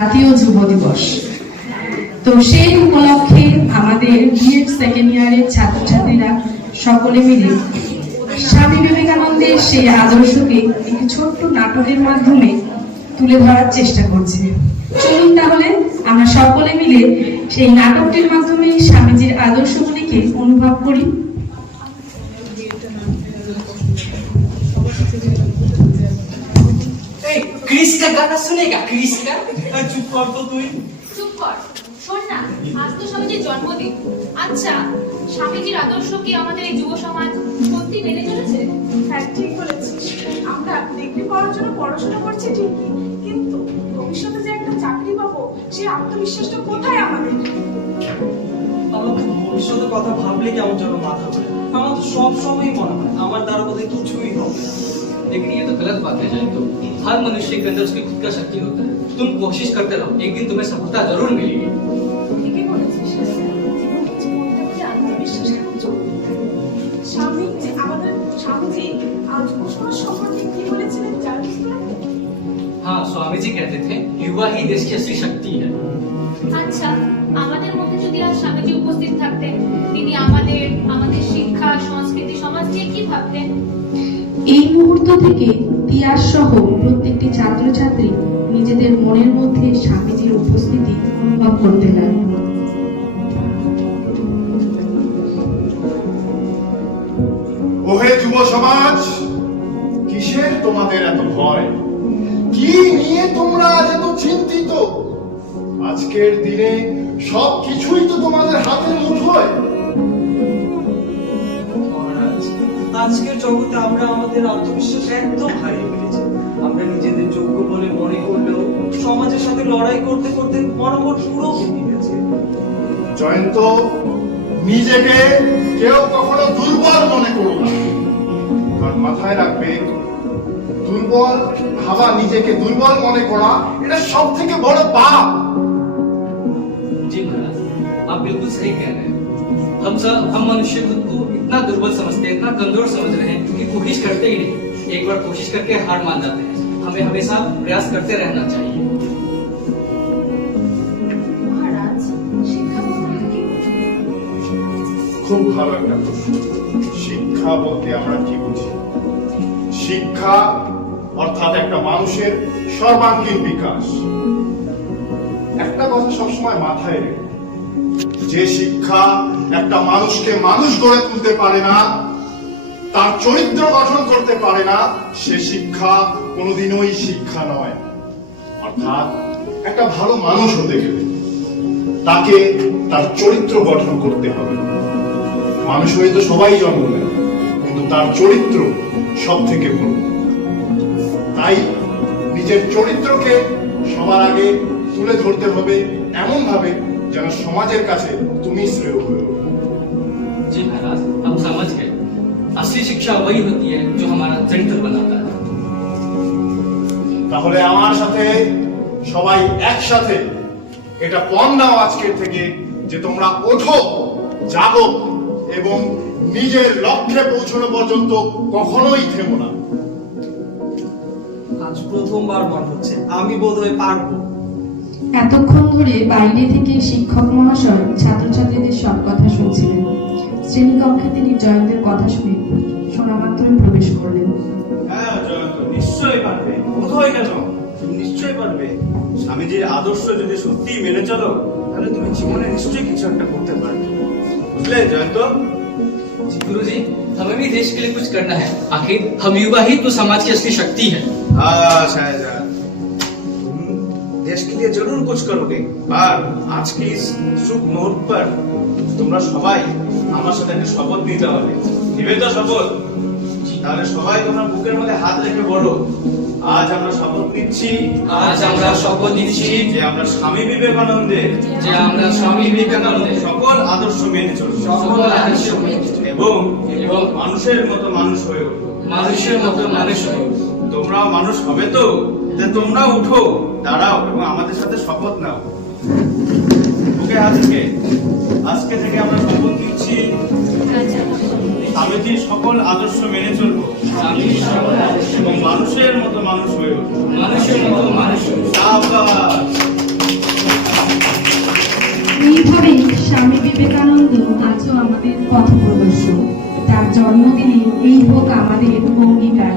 জাতীয় যুব দিবস। তো সেই উপলক্ষে আমাদের বিএড সেকেন্ড ইয়ারের ছাত্রছাত্রীরা সকলে মিলে স্বামী বিবেকানন্দের সেই আদর্শকে একটি ছোট্ট নাটকের মাধ্যমে তুলে ধরার চেষ্টা করছে। চলুন তাহলে আমরা সকলে মিলে সেই নাটকটির মাধ্যমে স্বামীজির আদর্শগুলিকে অনুভব করি। क्रिस का गाना सुनेगा? क्रिस का? चुप कर तो তুই চুপ কর, শোন না, আজ তো স্বামীজির জন্মদিন। আচ্ছা, স্বামীজির আদর্শ কি আমাদের এই যুব সমাজ সত্যি মেনে চলেছে? হ্যাঁ, ঠিক বলেছিস। আমরা ডিগ্রি পাওয়ার জন্য পড়াশোনা করছি ঠিকই, কিন্তু ভবিষ্যতে যে একটা চাকরি পাবো সেই আত্মবিশ্বাসটা কোথায় আমাদের? আমার তো ভবিষ্যতের কথা ভাবলে কেমন যেন মাথা ঘোরে। আমার তো সব সময় মনে হয় আমার দ্বারা বোধহয় কিছুই হবে না। लेकिन ये तो गलत बात है जाए तो हर मनुष्य के अंदर उसकी खुद का शक्ति होता है। तुम कोशिश करते रहो, एक दिन तुम्हें सफलता जरूर मिलेगी। ঠিকই বলেছিস। জীবনে কিছু করতে হলে আত্মবিশ্বাসটা খুব জরুরি। স্বামীজি যুব সমাজ সম্পর্কে কি বলেছিলেন জানিস না? हाँ, स्वामी जी कहते थे युवा ही देश की असली शक्ति है। আচ্ছা, আমাদের মধ্যে যদি আজ স্বামীজি উপস্থিত থাকতেন, তিনি আমাদের শিক্ষা, সংস্কৃতি, সমাজ নিয়ে কি ভাবতেন? এই মুহূর্ত থেকে তিয়াস সহ প্রত্যেকটি ছাত্রছাত্রী নিজেদের মনের মধ্যে স্বামীজির উপস্থিতি অনুভব করতে লাগল। ওহে যুব সমাজ, কিসের তোমাদের এত ভয়? কি নিয়ে তোমরা আজ এত চিন্তিত? আজকের দিনে সবকিছুই তো তোমাদের হাতের মুঠোয়। মহারাজ, আজকের জগতে আমরা আমাদের আত্মবিশ্বাস একদম হারিয়ে ফেলেছি। আমরা নিজেদের যোগ্য বলে মনে করলেও সমাজের সাথে লড়াই করতে করতে মনোবল পুরো ভেঙে গেছে। জয়ন্ত, নিজেকে কেউ কখনো দুর্বল মনে করো না। কারণ মাথায় রাখবে, দুর্বল ভাবা, নিজেকে দুর্বল মনে করা এটা সব থেকে বড় পাপ। जी महाराज, आप बिल्कुल सही कह रहे हैं। हम मनुष्य खुद को इतना दुर्बल समझते हैं, इतना कमजोर समझ रहे हैं कि कोशिश करते ही नहीं। एक बार कोशिश करके हार मान जाते हैं। हमें हमेशा प्रयास करते रहना चाहिए। মহারাজ, শিক্ষা বলতে কি? খুব ভালো একটা প্রশ্ন। শিক্ষা বলতে আমরা কি বুঝি? শিক্ষা অর্থাৎ একটা মানুষের সর্বাঙ্গীন বিকাশ। একটা কথা সবসময় মাথায় রেখো, যে শিক্ষা একটা মানুষকে মানুষ গড়ে তুলতে পারে না, তার চরিত্র গঠন করতে পারে না, সে শিক্ষা কোনোদিনই শিক্ষা নয়। অর্থাৎ একটা ভালো মানুষ হতে গেলে তাকে তার চরিত্র গঠন করতে হবে। মানুষ হয়ে তো সবাই জন্ম নেয়, কিন্তু তার চরিত্র সব থেকে বড়। তাই নিজের চরিত্রকে সবার আগে তুলে ধরতে হবে এমন ভাবে যেন সমাজের কাছে তুমি শ্রেয় হয়ে ওঠো। जी महाराज, हम समझ गए। असली शिक्षा वही होती है जो हमारा चरित्र बनाता है। তাহলে আমার সাথে সবাই একসাথে এটা পণ নাও আজকের থেকে, যে তোমরা ওঠো, জাগো এবং নিজের লক্ষ্যে পৌঁছানো পর্যন্ত কখনোই থেমো না। আজ প্রথমবার মনে হচ্ছে আমি বোধহয় পারবো। এতক্ষণ ধরে বাইরে থেকে শিক্ষক মহাশয় ছাত্রছাত্রীদের সব কথা শুনছিলেন। শ্রেণীকক্ষে তিনি জয়ন্তের কথা শুনে শোনা মাত্রই প্রবেশ করলেন। হ্যাঁ জয়ন্ত, নিশ্চয়ই পারবে। বোধহয় কেন, তুমি নিশ্চয়ই পারবে। স্বামীজির আদর্শ যদি সত্যি মেনে চলো, তাহলে তুমি জীবনে নিশ্চয়ই কিছু একটা করতে পারবে। বুঝলে জয়ন্ত? जी गुरुजी, हमें भी देश के लिए कुछ करना है। आखिर हम युवा ही तो समाज की असली शक्ति है। शाहजहां, तुम देश के लिए जरूर कुछ करोगे। पर आज के इस शुभ मुहूर्त पर তোমরা সবাই আমার সাথে একটা শপথ নিতে হবে। নেবে তো শপথ? তাহলে সবাই তোমার বুকের মধ্যে হাত রেখে বলো, আজ আমরা শপথ নিচ্ছি, आज আমরা শপথ নিচ্ছি যে আমরা স্বামী বিবেকানন্দের যে আমরা স্বামী বিবেকানন্দের সকল আদর্শ মেনে চলব সকল আদর্শ মেনে চলব এবং এবং মানুষের মতো মানুষ হয়ে উঠবো। মানুষের মতো মানুষ হব। তোমরাও মানুষ হবে তো? যে তোমরা উঠো, দাঁড়াও এবং আমাদের সাথে শপথ নাও। বুকে হাত রেখে আজকে থেকে আমরা শপথ নিচ্ছি, স্বামীজির সকল আদর্শ মেনে চলবো স্বামীর সকল আদর্শ এবং মানুষের মতো মানুষ হয়ে উঠবো। মানুষের মতো মানুষ হব। সাবাস। এই হোক আমাদের অঙ্গীকার।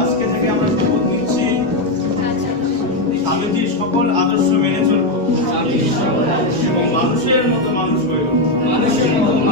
আজকে থেকে আমরা শপথ নিচ্ছি স্বামীজির সকল আদর্শ মেনে চলবো এবং মানুষের মতো মানুষ হয়ে উঠবো।